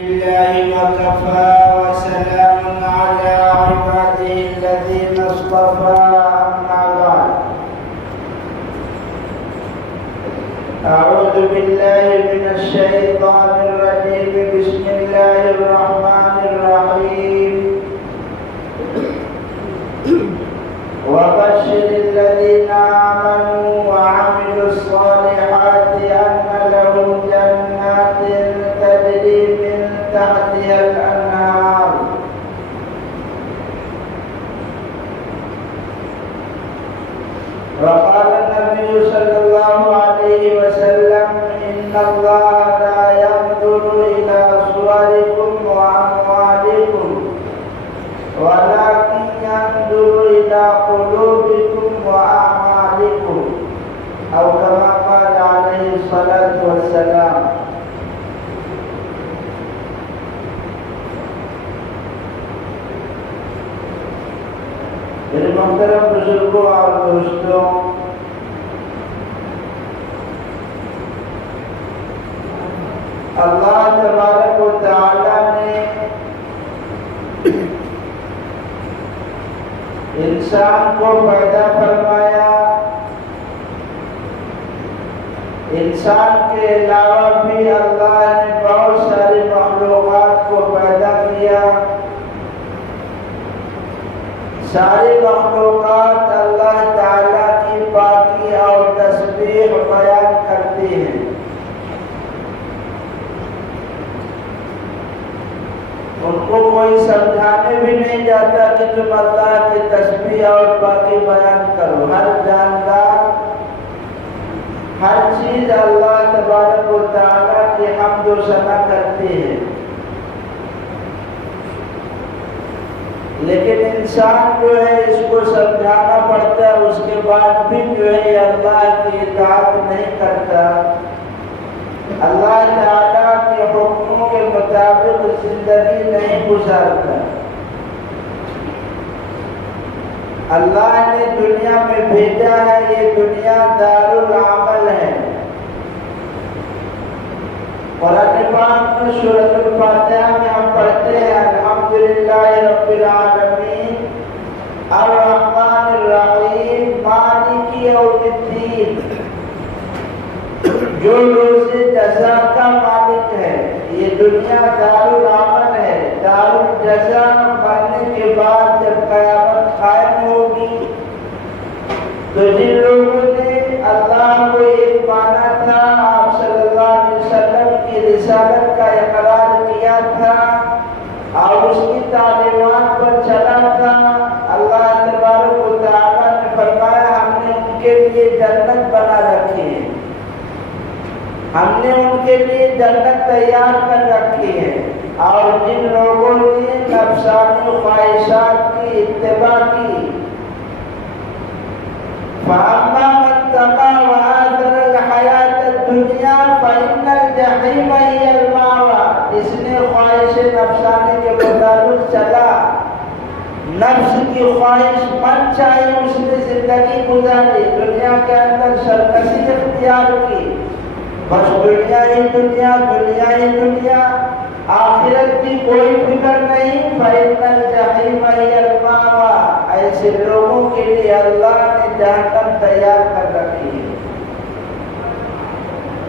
لله وكفى وسلام على عباده الذين اصطفى أما بعد أعوذ بالله من الشيطان الرجيم بسم الله الرحمن الرحيم وبشر الذين آمنوا وعملوا الصالحات أن لهم جنات تجري من تحتها الأنهار وقال النبي صلى الله عليه وسلم إن الله لا ينظر إلى صوركم وأموالكم ولكن ينظر إلى قلوبكم وأعمالكم أو كما قال عليه الصلاة والسلام. میرے محترم بزرگوں اور دوستوں، اللہ تبارک و تعالی نے انسان کو پیدا فرمایا. انسان کے علاوہ بھی اللہ نے بہت ساری مخلوقات کو پیدا کیا. ساری مخلوقات اللہ تعالیٰ کی پاکی اور تسبیح بیان کرتی ہیں. ان کو کوئی سمجھانے بھی نہیں جاتا کہ تم اللہ کی تسبیح اور پاکی بیان کرو. ہر جاندار، ہر چیز اللہ تبارک و تعالیٰ کی حمد و ثنا کرتی ہے. لیکن انسان جو ہے اس کو سمجھانا پڑتا ہے، اس کے بعد بھی جو ہے اللہ کی اطاعت نہیں کرتا، اللہ تعالیٰ کے حکموں کے مطابق زندگی نہیں گزارتا. اللہ نے دنیا میں بھیجا ہے، یہ دنیا دار العمل ہے. قرآن پاک میں سورۃ الفاتحہ میں ہم پڑھتے ہیں الحمدللہ رب العالمین الرحمن الرحیم مالک یوم الدین. جو روز جزا کا مالک ہے. یہ دنیا دار العمل ہے، دار الجزا. مرنے کے بعد جب قیامت قائم ہوگی تو جن لوگوں نے اللہ کو ایک مانا تھا، آپ صلی اللہ علیہ وسلم کی رسالت کا اقرار کیا تھا اور اس کی تعلیمات پر چلا تھا، اللہ تبارک و تعالیٰ نے فرمایا ہم نے ان کے لیے جنت بنا رکھی ہے، ہم نے ان کے لیے جنت تیار کر رکھی ہے. اور جن لوگوں نے نفسانی خواہشات کی اتباع کی فَأَمَّا مَنْ اتَّقَىٰ وَآثَرَ الْحَيَاةَ الدُّنْيَا فَإِنَّ الْجَحِيمَ هِيَ الْمَأْوَىٰ. جس نے خواہش نفسانی کے مطابق چلا، نفس کی خواہش من چاہیے اس نے زندگی گزاری، دنیا کے اندر سرکشی اختیار کی، بس دنیا ہی دنیا، دنیا ہی دنیا، آخرت کی کوئی فکر نہیں. فَإِنَّ الْجَحِيمَ هِيَ الْمَأْوَىٰ. ایسے لوگوں کے لیے اللہ نے جہنم تیار کر رکھی ہے.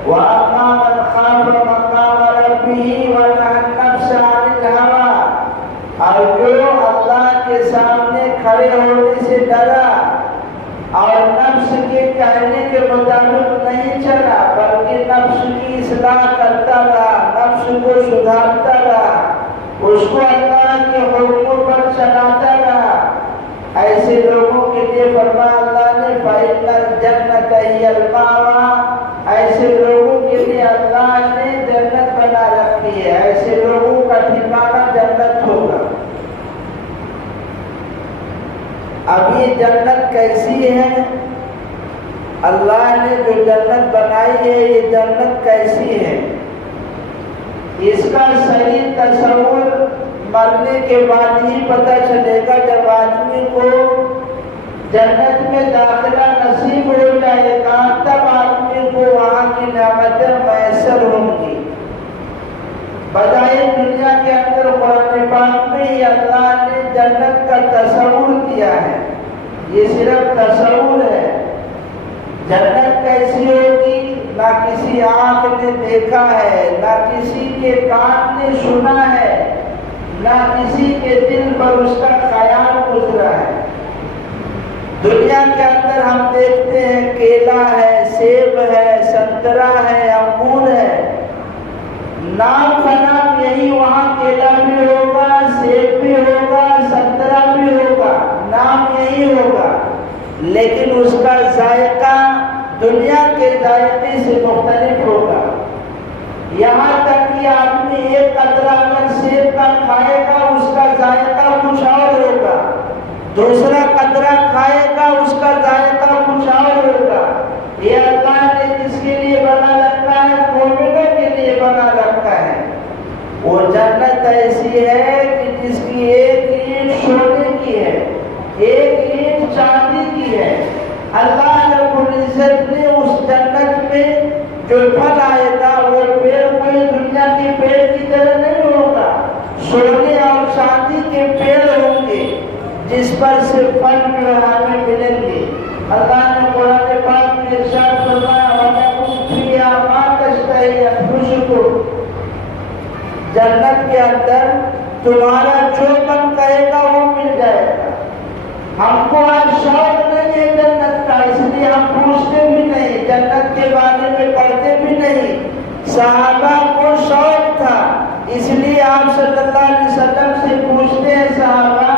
وَأَمَّا مَنْ خَافَ مَقَامَ رَبِّهِ وَنَهَى النَّفْسَ عَنِ الْهَوَىٰ. اور جو اللہ کے سامنے کھڑے ہونے سے ڈرا اور نفس کے کہنے کے مطابق نہیں چلا بلکہ نفس کی اصلاح کرتا رہا، نفس کو سدھارتا رہا، اس کو اللہ کے حکموں پر چلاتا رہا، ایسے لوگوں کے لیے فرمایا اللہ نے فَإِنَّ الْجَنَّةَ هِيَ الْمَأْوَىٰ. ایسے لوگوں کے لیے اللہ نے جنت بنا رکھی ہے، ایسے لوگوں کا ٹھکانہ جنت ہوگا. اب یہ جنت کیسی ہے؟ اللہ نے جو جنت بنائی ہے یہ جنت کیسی ہے؟ اس کا صحیح تصور مرنے کے بعد ہی پتہ چلے گا. جب آدمی کو جنت میں داخلہ نصیب ہو جائے گا تب آدمی کو وہاں کی نعمتیں میسر ہوں گی. بدائے دنیا کے اندر قرآن پاک میں ہی اللہ نے جنت کا تصور کیا ہے. یہ صرف تصور ہے. جنت کیسی ہوگی نہ کسی آنکھ نے دیکھا ہے، نہ کسی کے کان نے سنا ہے، نہ کسی کے دل پر اس کا خیال گزرا ہے. دنیا کے اندر ہم دیکھتے ہیں کیلا ہے، سیب ہے، سنترا ہے، انگور ہے. نام فنام یہی وہاں کیلا بھی ہوگا، سیب بھی ہوگا، سنترا بھی ہوگا، نام یہی ہوگا، لیکن اس کا ذائقہ دنیا کے ذائقے سے مختلف ہوگا. یہاں تک کہ آدمی ایک قطرہ اگر سیب کا کھائے گا اس کا ذائقہ کچھ اور ہوگا، دوسرا قطرہ کھائے گا اس کا ذائقہ کچھ اور ہوگا. یہ اللہ نے جس کے لیے بنا رکھا ہے مومنوں کے لیے بنا رکھا ہے. وہ جنت ایسی ہے کہ جس کی ایک اینٹ سونے کی ہے، ایک اینٹ چاندی کی ہے. اللہ رب العزت نے اس جنت میں جو پھل آئے گا وہ پیڑ کوئی دنیا کے پیڑ کی طرح نہیں ہوگا، سونے اور چاندی کے پیڑ ہوں گے جس پر سے پھل جو ہمیں ملیں گے. اللہ نے قرآن پاک میں ارشاد فرمایا وَلَكُمْ فِيهَا مَا تَشْتَهِي أَنفُسُكُمْ. جنت کے اندر تمہارا جو من کہے گا وہ مل جائے گا. ہم کو آج شوق نہیں ہے جنت کا، اس لیے ہم پوچھتے بھی نہیں، جنت کے بارے میں پڑھتے بھی نہیں. صحابہ کو شوق تھا، اس لیے آپ صلی اللہ علیہ وسلم سے پوچھتے ہیں صحابہ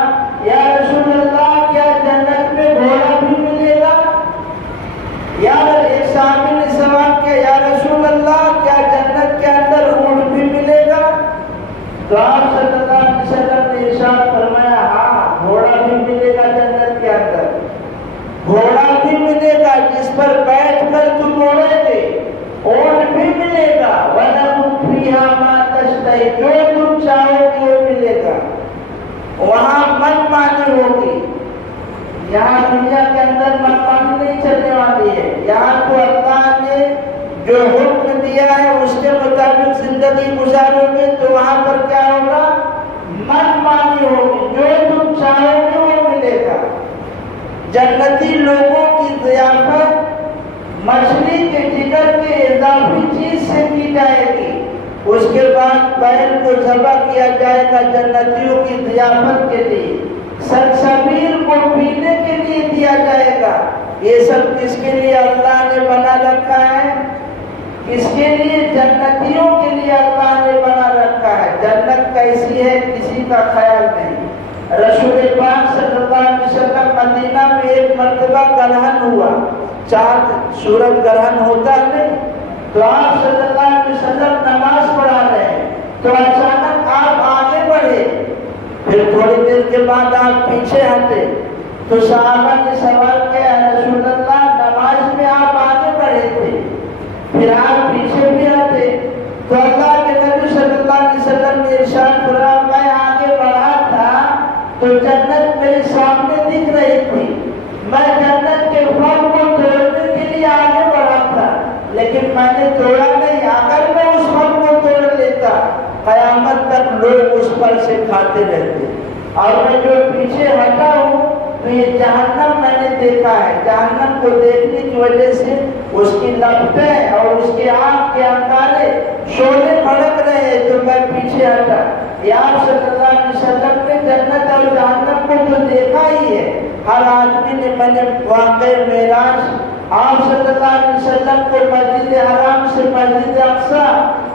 یا رسول اللہ کیا جنت میں گھوڑا بھی ملے گا؟ ایک صحابی نے سوال کیا یا رسول اللہ کیا جنت کے اندر اونٹ بھی ملے گا؟ تو آپ صلی اللہ علیہ وسلم نے ارشاد فرمایا ہاں گھوڑا بھی ملے گا جنت کے اندر، گھوڑا بھی ملے گا جس پر بیٹھ کر تم اڑے گے، اونٹ بھی ملے گا. وَلَكُمْ فِيهَا مَا تَشْتَهِي. جو تم چاہو گے وہ ملے گا. وہاں من مانی ہوگی. یہاں دنیا کے اندر من مانی نہیں چلنے والی ہے. یہاں تو اللہ نے جو حکم دیا ہے اس کے مطابق زندگی گزارو گے تو وہاں پر کیا ہوگا؟ من مانی ہوگی. جو تم چاہو گے وہ ملے گا. جنتی لوگوں کی ضیافت مچھلی کے جگر کے اضافی چیز سے کی جائے گی. اس کے بعد بیل کو ذبح کیا جائے گا جنتیوں کی ضیافت کے لیے. سلسبیل کو پینے کے لیے دیا جائے گا. یہ سب کس کے لیے اللہ نے بنا رکھا ہے؟ کس کے لیے؟ جنتیوں کے لیے اللہ نے بنا رکھا ہے. جنت کیسی ہے کسی کا خیال نہیں. رسول پاک صلی اللہ علیہ وسلم مدینہ میں ایک مرتبہ گرہن ہوا، چاند سورج گرہن ہوتا ہے، تو آپ صلی اللہ علیہ وسلم نماز پڑھا رہے ہیں تو اچانک آپ آگے بڑھے، پھر تھوڑی دیر کے بعد آپ پیچھے ہٹے. تو صحابہ نے سوال کیا رسول اللہ نماز میں آپ آگے بڑھے تھے پھر آپ پیچھے بھی ہٹے. تو اللہ کے نبی صلی اللہ علیہ وسلم نے ارشاد فرمایا میں آگے بڑھا تھا تو جنت میرے سامنے دکھ رہی تھی، میں جنت کے پھل کو توڑنے کے لیے آگے بڑھا تھا لیکن میں نے توڑا نہیں. اگر میں اس پھل کو توڑ لیتا قیامت تک لوگ اس پھل سے کھاتے رہتے. اور میں جو پیچھے ہٹا ہوں تو یہ جہنم میں نے دیکھا ہے. جہنم کو دیکھنے کی وجہ سے اس کی لپٹیں اور اس کے آنکھ کے انگارے شعلے بھڑک رہے ہیں تو میں پیچھے ہٹا. یا آپ صلی اللہ علیہ وسلم نے جنت اور جہنم کو تو دیکھا ہی ہے. ہر آدمی نے میں نے واقع معراج آپ صلی اللہ علیہ وسلم کو مسجد حرام سے مسجد اقصی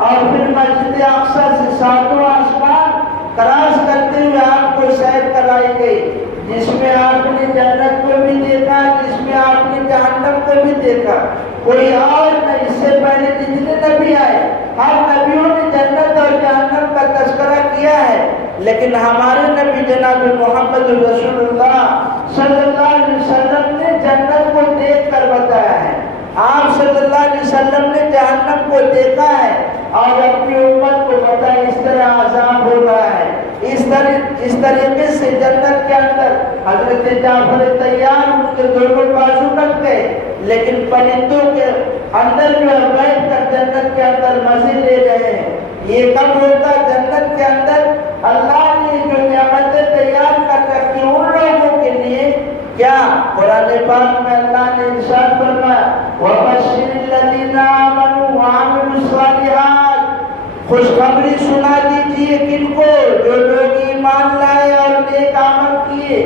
اور پھر مسجد اقصی سے ساتوں آسمان کراس کرتے ہوئے آپ کو سیر کرائی گئی جس میں آپ نے جنت کو بھی دیکھا، جس میں آپ نے جہنم کو بھی دیکھا. کوئی اور نہیں. اس سے پہلے جتنے نبی آئے ہر نبیوں نے جنت اور جہنم کا تذکرہ کیا ہے لیکن ہمارے نبی جناب محمد رسول اللہ صلی اللہ علیہ وسلم نے جنت کو دیکھ کر بتایا ہے. آپ صلی اللہ علیہ وسلم نے جہنم کو دیکھا ہے اور اپنی امت کو بتایا اس طرح عذاب ہو رہا ہے. اس طریقے سے جنت کے اندر حضرت جعفر طیار ان کے دونوں بازو کٹ گئے لیکن پرندوں کے اندر جو ہے بیٹھ کر جنت کے اندر مزے لے رہے ہیں. یہ کب ہوگا؟ جنت کے اندر اللہ نے جو نعمتیں تیار کر رکھی ان لوگوں کے لیے کیا؟ قرآن پاک میں اللہ نے ارشاد فرمایا وَبَشِّرِ الَّذِينَ آمَنُوا وَعَمِلُوا الصَّالِحَاتِ، خوشخبری سنا دیجیے کن کو؟ جو لوگ ایمان لائے اور نیک عمل کیے۔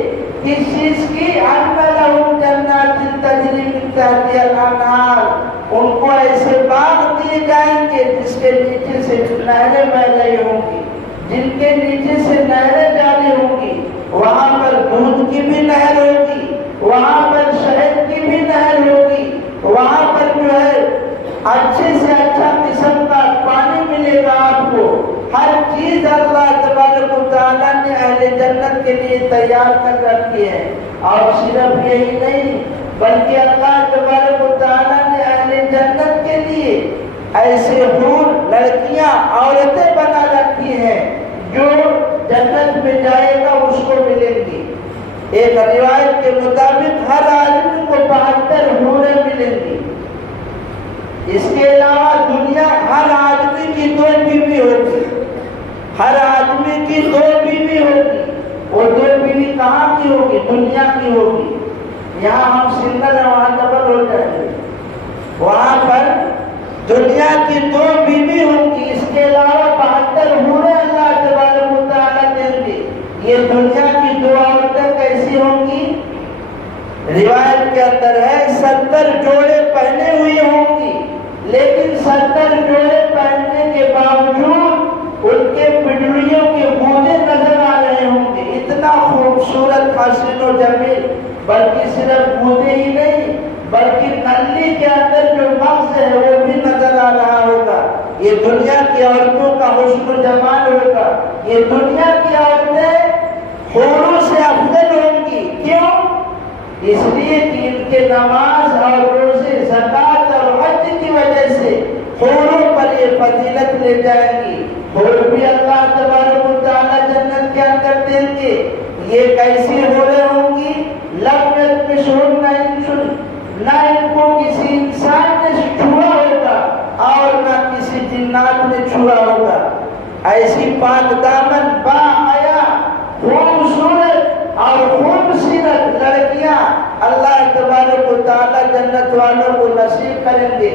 کس چیز کی؟ أَنَّ لَهُمْ جَنَّاتٍ تَجْرِي مِن تَحْتِهَا الْأَنْهَارُ، ان کو ایسے باغ دیے جائیں گے جس کے نیچے سے نہریں بہ رہی ہوں گی، جن کے نیچے سے نہریں جاری ہوں گی۔ وہاں پر دودھ کی بھی نہر ہوگی، وہاں پر شہد کی بھی نہر ہوگی، وہاں پر جو ہے اچھے سے اچھا قسم کا پانی ملے گا آپ کو۔ ہر چیز اللہ تبارک و تعالیٰ نے اہل جنت کے لیے تیار کر رکھی ہے۔ اور صرف یہی نہیں بلکہ اللہ تبارک و تعالیٰ نے اہل جنت کے لیے ایسے حور لڑکیاں عورتیں بنا رکھی ہیں جو جنت میں جائے گا اس کو ملیں گی۔ ایک روایت کے مطابق ہر آدمی کو 72 حوریں ملیں گی۔ اس کے علاوہ دنیا ہر آدمی کی 2 بیوی ہوگی، ہر آدمی کی 2 بیوی ہوگی۔ وہ 2 بیوی کہاں کی ہوگی؟ دنیا کی ہوگی۔ یہاں ہم سنگل ہیں، وہاں ڈبل ہو جائیں گے۔ وہاں پر دنیا کی 2 بیوی ہوں گی، اس کے علاوہ 72 حوریں اللہ تبارک و تعالیٰ دیں گے۔ یہ دنیا کی 2 عورتیں کیسی ہوں گی؟ روایت کے اندر ہے 70 جوڑے پہنے ہوئی ہوں گی، لیکن 70 جوڑے پہننے کے باوجود ان کے پنڈلیوں کے گودے نظر آ رہے ہوں گے۔ اتنا خوبصورت حسین و جمیل، بلکہ صرف گودے ہی نہیں بلکہ نلی کے اندر جو مغز ہے وہ بھی نظر آ رہا ہوگا۔ یہ دنیا کی عورتوں کا حسن و جمال ہوگا۔ یہ دنیا کی عورتیں حوروں سے افضل ہوں گی۔ کیوں؟ اس لیے کہ ان کے نماز اور روزے، زکوٰۃ اور حج کی وجہ سے حوروں پر یہ فضیلت لے جائیں گی۔ حور بھی اللہ تبارک و تعالیٰ جنت کے اندر دیں گے۔ یہ کیسی حوریں ہوں گی؟ لم یطمثہن انس، نہ ان کو کسی انسان نے چھوا ہوگا اور نہ کسی جنات نے چھوا ہوگا۔ ایسی پاک دامن، باحیا، خوبصورت اور خوبصورت لڑکیاں اللہ تبارک و تعالیٰ جنت والوں کو نصیب کریں گے۔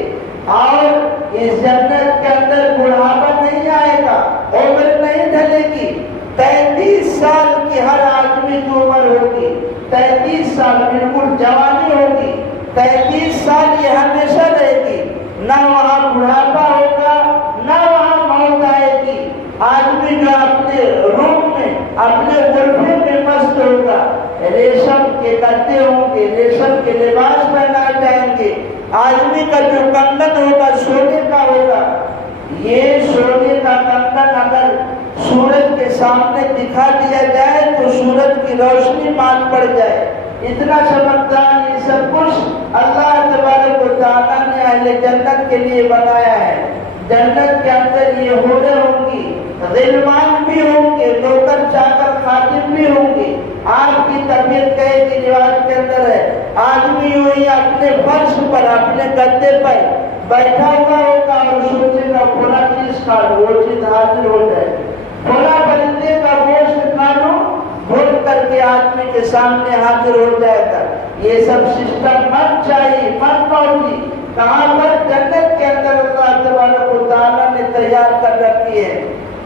اور اس جنت کے اندر بڑھاپا نہیں آئے گا، عمر نہیں ڈھلے گی۔ 33 سال کی ہر آدمی کی عمر ہوگی، 33 سال بالکل جوانی ہوگی۔ 33 سال یہ ہمیشہ رہے گی، نہ وہاں بڑھاپا ہوگا نہ وہاں موت آئے گی۔ آدمی جو اپنے روم میں، اپنے غرفے میں مست ہوگا، ریشم کے گدے ہوں گے، ریشم کے لباس پہنائے جائیں گے۔ آدمی کا جو کنگن ہوگا سونے کا ہوگا۔ یہ سونے کا کنگن اگر سورج کے سامنے دکھا دیا جائے تو سورج کی روشنی مان پڑ جائے، اتنا چمکدار یہ سب کچھ اللہ تبارک و تعالیٰ نے اہل جنت کے لیے بنایا ہے۔ جنت کے اندر یہ حوریں ہوں گی، غلمان بھی ہوں گے، نوکر چاکر خادم بھی ہوں گے۔ آپ کی طبیعت کہے کہ روایت کے اندر ہے آدمی یوں ہی اپنے فرش پر، اپنے گدے پر بیٹھا ہوا ہوگا اور سوچے گا فلاں چیز کھا لو، وہ چیز حاضر ہو جائے، فلاں پرندے کا گوشت کھا لو، بھول کر کے آدمی کے سامنے حاضر ہو جائے گا۔ یہ سب سسٹم من چاہیے، من موجی کہاں پر؟ جنت کے اندر اللہ تبارک و تعالیٰ نے تیار کر رکھی ہے۔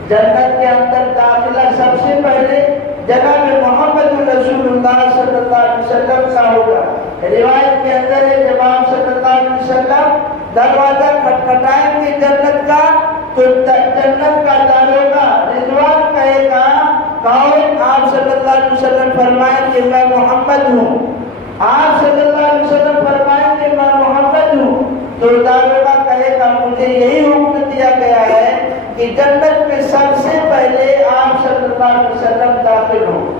جنت کے اندر داخلہ سب سے پہلے جناب محمد رسول اللہ صلی اللہ علیہ وسلم کا ہوگا۔ روایت کے اندر ہے جب آپ صلی اللہ علیہ وسلم دروازہ کھٹکھٹائیں گے جنت کا تو جنت کا داروغہ رضوان کہے گا کون؟ آپ صلی اللہ علیہ وسلم فرمائیں کہ میں محمد ہوں۔ آپ صلی اللہ علیہ وسلم فرمائیں کہ میں محمد ہوں تو داروغہ کہے گا مجھے یہی حکم دیا گیا ہے کہ جنت میں سب سے پہلے آپ صلی اللہ علیہ وسلم داخل ہوں۔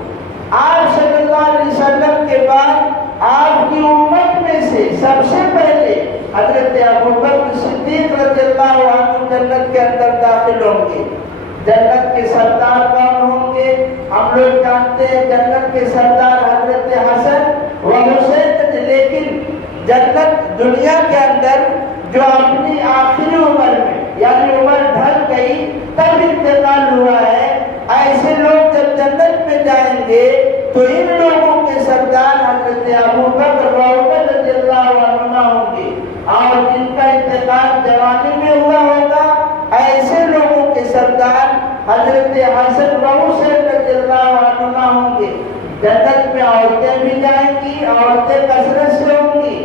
آپ صلی اللہ علیہ وسلم کے بعد آپ کی امت میں سے سب سے پہلے حضرت ابوبکر صدیق رضی اللہ عنہ جنت کے اندر داخل ہوں گے۔ جنت کے سردار کون ہوں گے؟ ہم لوگ جانتے ہیں جنت کے سردار حضرت حسن و حسین، لیکن جنت دنیا کے اندر جو اپنی آخری عمر میں یعنی عمر ڈھل گئی تب انتقال ہوا ہے۔ ایسے لوگ جب جنت میں جائیں گے تو ان لوگوں کے سردار حضرت ابوبکر عمر رضی اللہ عنہ ہوں گے، اور جن کا انتقال جوانی میں ہوا ہوگا ایسے لوگوں کے سردار حضرت حسن و حسین رضی اللہ عنہ ہوں گے۔ جنت میں عورتیں بھی جائیں گی، عورتیں کثرت سے ہوں گی۔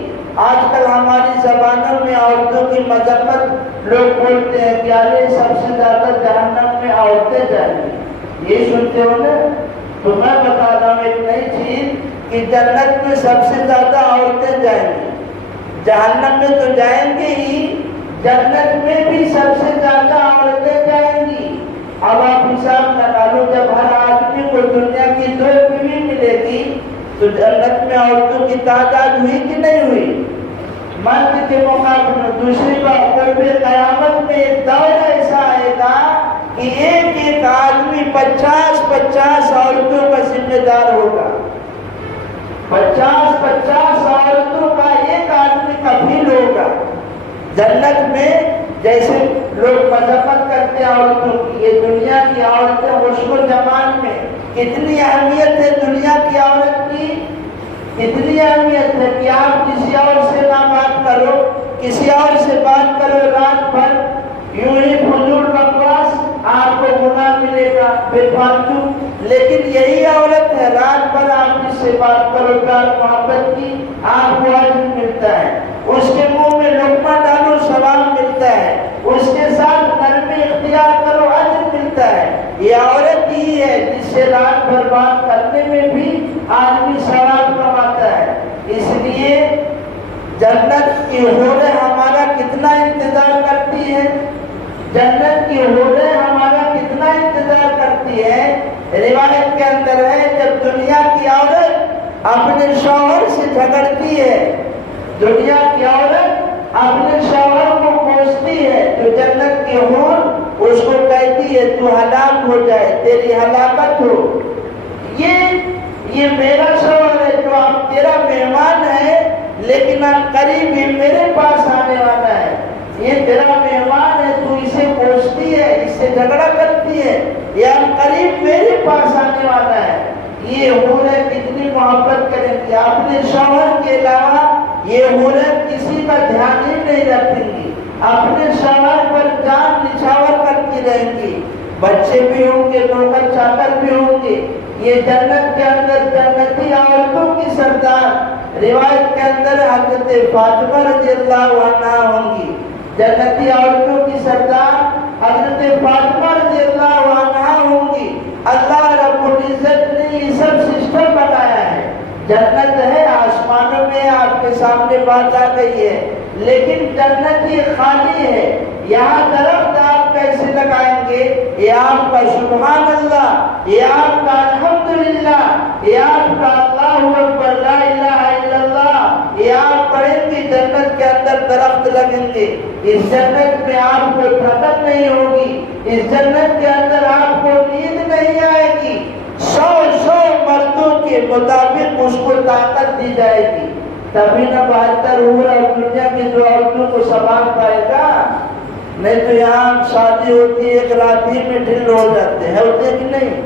آج کل ہماری زبانوں میں عورتوں کی مذمت لوگ بولتے ہیں کہ ارے سب سے زیادہ جہنم میں عورتیں جائیں گی، یہ سنتے ہو نا؟ تو میں بتا رہا ہوں ایک نئی چیز کہ جنت میں سب سے زیادہ عورتیں جائیں گی، جہنم میں تو جائیں گے ہی، جنت میں بھی سب سے زیادہ عورتیں جائیں گی۔ اب آپ حساب لگا لو، جب ہر آدمی کو دنیا کی 2 بیوی ملے گی تو جنت میں عورتوں کی تعداد ہوئی کہ نہیں ہوئی؟ مرد کے مقابلے میں دوسری بات، قرب قیامت میں ایک دور ایسا آئے گا کہ ایک ایک آدمی 50 عورتوں کا ذمہ دار ہوگا، 50 عورتوں کا ایک آدمی کفیل ہوگا۔ جنت میں جیسے لوگ مذمت کرتے ہیں عورتوں کی، یہ دنیا کی عورتیں حسن و جمال میں کتنی اہمیت ہے، دنیا کی عورت کی اتنی اہمیت ہے کہ آپ کسی اور سے نہ بات کرو، کسی اور سے بات کرو رات بھر یوں ہی فضول بکواس، آپ کو گناہ ملے گا بے فالتو۔ لیکن یہی عورت ہے، رات بھر آپ جس سے بات کرو پیار محبت کی، آپ کو اجر ملتا ہے، اس کے منہ میں لقمہ ڈالو ثواب ملتا ہے، اس کے ساتھ نرمی اختیار کرو اجر ملتا ہے۔ یہ عورت ہی ہے جس سے رات بھر بات کرنے میں بھی آدمی ثواب کماتا ہے۔ اس لیے جنت کی حوریں ہمارا کتنا انتظار کرتی ہیں، جنت کی حوریں ہمارا کتنا انتظار کرتی ہے۔ روایت کے اندر ہے جب دنیا کی عورت اپنے شوہر سے جھگڑتی ہے، دنیا کی عورت اپنے شوہر کو کوستی ہے تو جنت کی حور اس کو کہتی ہے تو ہلاک ہو جائے، تیری ہلاکت ہو، یہ میرا شوہر ہے جو اب تیرا مہمان ہے لیکن اب قریب ہی میرے پاس آنے والا ہے، یہ تیرا مہمان ہے تو اسے کوستی ہے، اس سے جھگڑا کرتی ہے، یہ اب قریب میرے پاس آنے والا ہے۔ یہ حوریں کتنی محبت کریں گی، اپنے شوہر کے علاوہ یہ حوریں کسی کا دھیان ہی نہیں رکھیں گی، اپنے شوہر پر جان نچھاور کرتی رہیں گی، بچے بھی ہوں گے، نوکر چاکر بھی ہوں گے۔ یہ جنت کے اندر جنتی عورتوں کی سردار، روایت کے اندر حضرت فاطمہ رضی اللہ عنہا ہوں گی، جنتی عورتوں کی سردار حضرت فاطمہ رضی اللہ عنہا ہوں گی۔ اللہ رب العزت نے یہ سب سسٹم بنایا ہے، جنت ہے آسمانوں میں، آپ کے سامنے بات آ گئی ہے، لیکن جنت یہ خالی ہے، یہاں درخت آپ کیسے لگائیں گے؟ یہ آپ کا سبحان اللہ، یہ آپ کا الحمدللہ، یہ آپ کا اللہ اکبر لا الہ الا اللہ، یہ آپ پڑھیں گے جنت کے اندر درخت لگیں گے۔ اس جنت میں آپ کو تھکن نہیں ہوگی، اس جنت کے اندر آپ کو نیند نہیں آئے گی، 100 مردوں کے مطابق اس کو طاقت دی جائے گی، تبھی نہ 72 حور اور دنیا کی 2 عورتوں کو سنبھال پائے گا۔ نہیں تو یہاں شادی ہوتی ہے ایک رات ہی میں ڈھل ہو جاتے ہیں، ہوتے کہ نہیں؟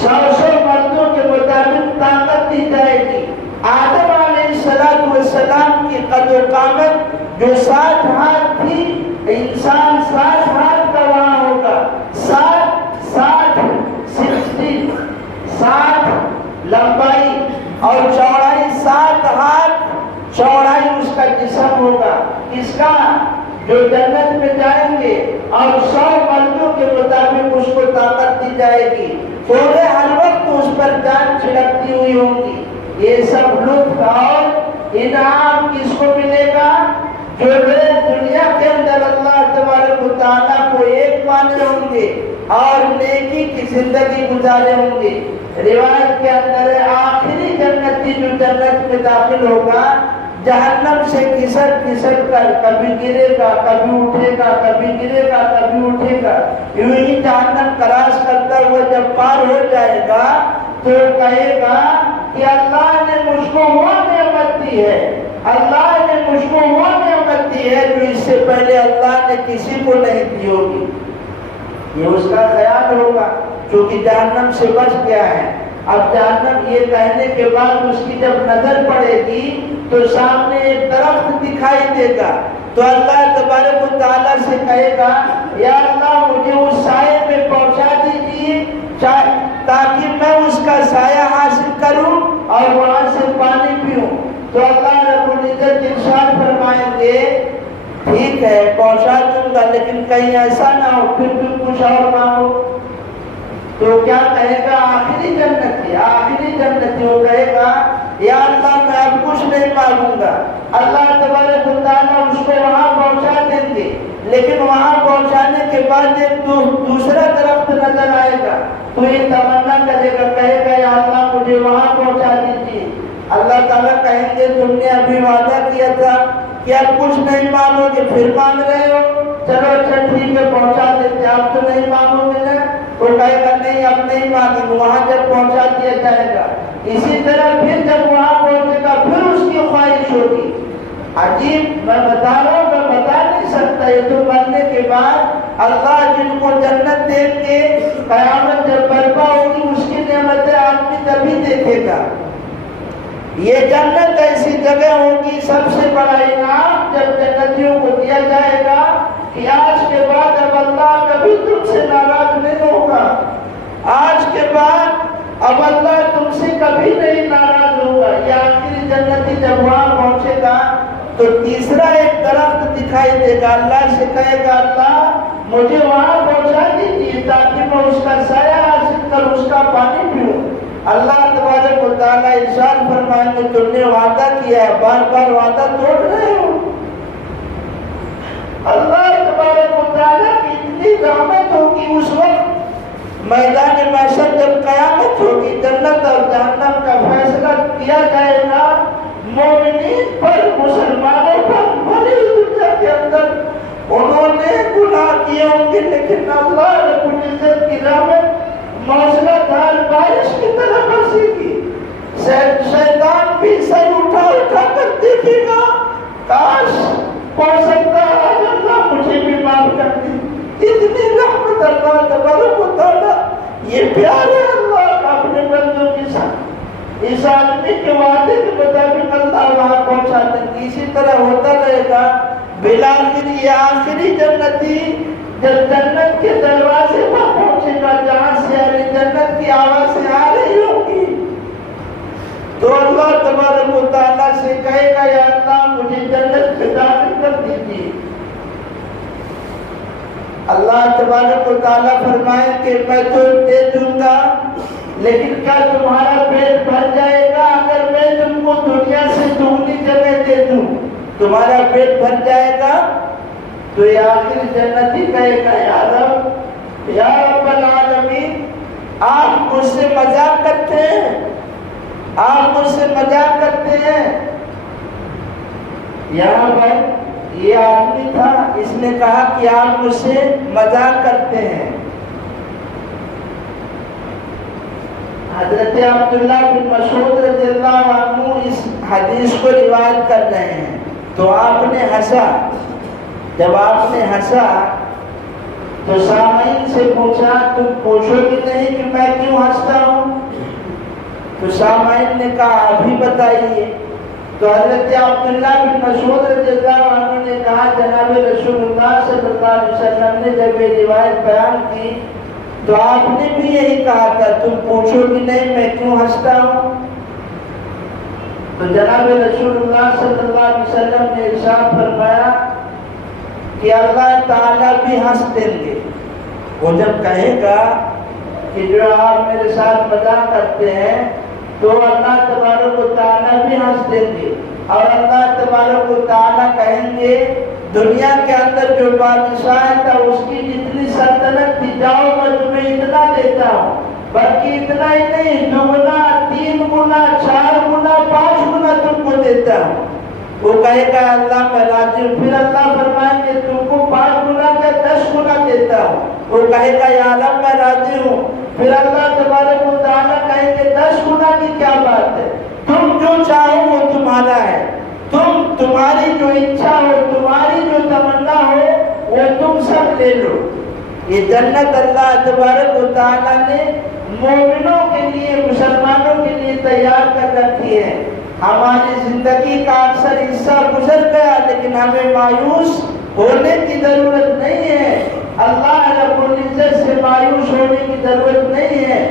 100 مردوں کے مطابق طاقت دی جائے گی۔ آدم علیہ السلام کی قد و قامت جو 60 ہاتھ تھی، انسان 60 ہاتھ کا وہاں ہوگا، 60 لمبائی اور چوڑائی 7 ہاتھ چوڑائی اس کا جسم ہوگا، اس کا جو جنت میں جائیں گے، اور 100 مردوں کے مطابق اس کو طاقت دی جائے گی، پورے ہر وقت اس پر جان چھڑکتی ہوئی ہوں گی۔ یہ سب لطف اور انعام کس کو ملے گا؟ جو لوگ دنیا کے اندر اللہ تبارک و تعالیٰ کو ایک مانے ہوں گے اور نیکی کی زندگی گزارے ہوں گے۔ روایت کے اندر آخری جنتی جو جنت میں داخل ہوگا، جہنم سے کھسٹ کر کبھی گرے گا، کبھی اٹھے گا، کبھی گرے گا، کبھی اٹھے گا، یوں ہی جہنم کراس کرتا ہوا جب پار ہو جائے گا تو کہے گا کہ اللہ نے مجھ کو وہ نعمت دی ہے، اللہ نے مجھ کو وہ نعمت دی ہے جو اس سے پہلے اللہ نے کسی کو نہیں دی ہوگی۔ یہ اس کا خیال ہوگا، کیونکہ جہنم سے بچ گیا ہے۔ اب جہنم یہ کہنے کے بعد اس کی جب نظر پڑے گی تو سامنے ایک درخت دکھائی دے گا، تو اللہ تبارک و تعالیٰ سے کہے گا یا اللہ مجھے اس سائے میں پہنچا دیجیے تاکہ میں اس کا سایہ حاصل کروں اور وہاں سے پانی پیوں۔ تو اللہ رب العزت ارشاد فرمائیں گے ٹھیک ہے پہنچا دوں گا، لیکن کہیں ایسا نہ ہو پھر تم کچھ اور مانگو۔ تو کیا کہے گا آخری جنتی وہ کہے گا یا اللہ میں اب کچھ نہیں مانگوں گا۔ اللہ تبارک و تعالیٰ اس کو وہاں پہنچا دیں گے، لیکن وہاں پہنچانے کے بعد ایک دوسرا درخت نظر آئے گا، تو یہ تمنا کرے گا، کہے گا یا اللہ مجھے وہاں پہنچا دیجیے۔ اللہ تعالیٰ کہیں گے تم نے ابھی وعدہ کیا تھا کہ اب کچھ نہیں مانگو گے، پھر مانگ رہے ہو، چلو اچھا ٹھیک ہے پہنچا دیتے، اب تو نہیں مانگو گے نا؟ وہ کہے گا نہیں اب نہیں مانگیں گے، وہاں جب پہنچا دیا جائے گا۔ اسی طرح پھر جب وہاں پہنچے گا پھر اس کی خواہش ہوگی۔ عجیب، میں بتا رہا ہوں، میں بتا نہیں سکتا، یہ تو مرنے کے بعد اللہ جن کو جنت دیں گے، قیامت جب برپا ہوگی اس کی نعمتیں آدمی تبھی دیکھے گا۔ یہ جنت ایسی جگہ ہوگی، سب سے بڑا انعام جب جنتیوں کو دیا جائے گا کہ آج کے بعد اب اللہ کبھی تم سے ناراض نہیں ہوگا، آج کے بعد اب اللہ تم سے کبھی نہیں ناراض ہوگا۔ یہ آخری جنتی جب وہاں پہنچے گا تو تیسرا ایک درخت دکھائی دے گا، اللہ سے کہے گا اللہ مجھے وہاں پہنچا دیجیے تاکہ میں اس کا سایہ حاصل کر اس کا پانی پیوں۔ اللہ تبارک و تعالیٰ ارشاد فرمائیں گے تم نے وعدہ کیا ہے، بار بار وعدہ توڑ رہے ہو۔ اللہ تبارک و تعالیٰ کی اتنی رحمت ہوگی اس وقت میدان محشر جب قیامت ہوگی، جنت اور جہنم کا فیصلہ کیا جائے گا، مومنین پر مسلمانوں پر بھلی دنیا کے اندر انہوں نے گناہ کیے ہوں گے، لیکن اللہ رب العزت کی رحمت موسلا دھار بارش کی طرح برسے گی۔ شیطان بھی سر اٹھا کر دیکھے گا، کاش ہو سکتا ہے اللہ مجھے بھی معاف کر دے۔ اتنی رحمت اللہ تبارک و تعالیٰ، یہ پیار ہے اللہ اپنے بندوں کے ساتھ۔ اس آدمی کے وعدے کے مطابق اللہ وہاں پہنچا دیں گے۔ اسی طرح ہوتا رہے گا، بالآخر یہ آخری جنتی جب جنت کے دروازے پر پہنچے گا جہاں سے اہل جنت کی آوازیں آ رہی ہوگی، تو اللہ تبارک و تعالیٰ سے کہے گا یا اللہ مجھے جنت میں داخل کر دیجیے۔ اللہ تبارک و تعالیٰ فرمائے کہ میں تو دے دوں گا، لیکن کیا تمہارا پیٹ بھر جائے گا؟ اگر میں تم کو دنیا سے دگنی جگہ دے دوں تمہارا پیٹ بھر جائے گا؟ تو یہ آخر جنتی کہے گا یا رب العالمین آپ مجھ سے مذاق کرتے ہیں، آپ مجھ سے مذاق کرتے ہیں۔ یہاں پر یہ آدمی تھا، اس نے کہا کہ آپ مجھ سے مذاق کرتے ہیں۔ حضرت عبداللہ بن مسعود رضی اللہ عنہ اس حدیث کو روایت کر رہے ہیں، تو آپ نے ہنسا۔ جب آپ نے ہنسا تو سامعین سے پوچھا تم پوچھو گی نہیں کہ میں کیوں ہنستا ہوں؟ تو سامعین نے کہا ابھی بتائیے۔ تو حضرت عبداللہ بن مسعود رضی اللہ عنہ نے کہا جناب رسول اللہ صلی اللہ علیہ وسلم نے جب یہ روایت بیان کی تو آپ نے بھی یہی کہا تھا تم پوچھو گی نہیں میں کیوں ہنستا ہوں؟ تو جناب رسول اللہ صلی اللہ علیہ وسلم نے ارشاد فرمایا کہ اللہ تعالیٰ بھی ہنس دیں گے۔ وہ جب کہے گا کہ جو آپ میرے ساتھ مذاق کرتے ہیں تو اللہ تبارک و تعالیٰ بھی ہنس دیں گے، اور اللہ تبارک و تعالیٰ کہیں گے دنیا کے اندر جو بادشاہ تھا اس کی جتنی سلطنت تھی جاؤ میں تمہیں اتنا دیتا ہوں، بلکہ اتنا ہی نہیں 2 گنا 3 گنا 4 گنا 5 گنا تم کو دیتا ہوں۔ وہ کہے گا اللہ میں راضی ہوں۔ پھر اللہ فرمائیں گے تم کو 5 گنا کیا 10 گنا دیتا ہوں۔ وہ کہے گا یا رب میں راضی ہوں۔ پھر اللہ تبارک و تعالیٰ کہیں گے 10 گنا کی کیا بات ہے، تم جو چاہو وہ تمہارا ہے، تمہاری جو اچھا ہو، تمہاری جو تمنا ہو وہ تم سب لے لو۔ یہ جنت اللہ تبارک و تعالیٰ نے مومنوں کے لیے، مسلمانوں کے لیے تیار کر رکھی ہے۔ ہماری زندگی کا اکثر حصہ گزر گیا، لیکن ہمیں مایوس ہونے کی ضرورت نہیں ہے، اللہ رب العزت سے مایوس ہونے کی ضرورت نہیں ہے۔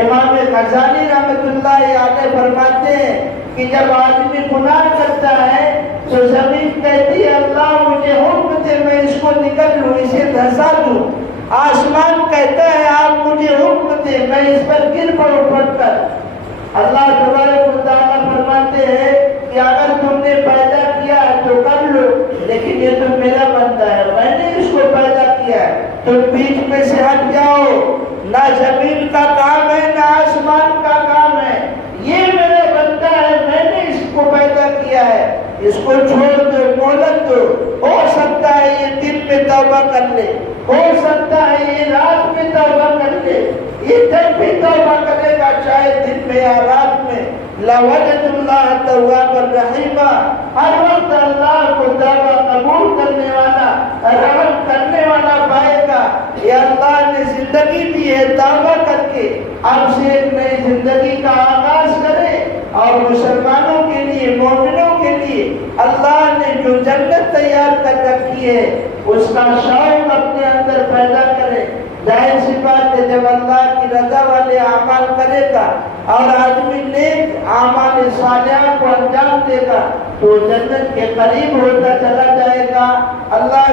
امام غزالی رحمۃ اللہ علیہ فرماتے ہیں کہ جب آدمی گناہ کرتا ہے تو زمین کہتی ہے اللہ مجھے حکم دے میں اس کو نکل لوں، اسے دھسا دوں۔ آسمان کہتا ہے آپ مجھے حکم دے میں اس پر گر پڑوں پڑھ کر۔ اللہ تبارک و تعالیٰ فرماتے ہیں کہ اگر تم نے پیدا کیا ہے تو کر لو، لیکن یہ تو میرا بندہ ہے، میں نے اس کو پیدا کیا ہے، تم بیچ میں سے ہٹ جاؤ، نہ زمین کا کام ہے نہ آسمان کا کام ہے، یہ میرا بندہ ہے، میں نے اس کو پیدا کیا ہے، اس کو چھوڑ دو، مہلت دو۔ ہو سکتا ہے یہ دن میں توبہ کر لے، ہو سکتا ہے یہ رات میں توبہ کر لے، یہ جب بھی توبہ کرے گا چاہے دن میں یا رات میں، لَوَجَدُ اللَّهَ تَوَّابًا رَحِيمًا، ہر وقت اللہ کو توبہ قبول کرنے والا، رحم کرنے والا پائے گا۔ یہ اللہ نے زندگی دی ہے، توبہ کر کے اب سے ایک نئی زندگی کا آغاز کرے، اور مسلمانوں کے لیے، مومنوں کے لیے اللہ نے جو جنت تیار کر رکھی ہے اس کا شوق اپنے اندر پیدا کرے۔ ظاہر سی بات ہے جب اللہ کی رضا والے اعمال کرے گا اور آدمی نیک اعمال صالحہ کو انجام دے گا تو جنت کے قریب ہوتا چلا جائے گا۔ اللہ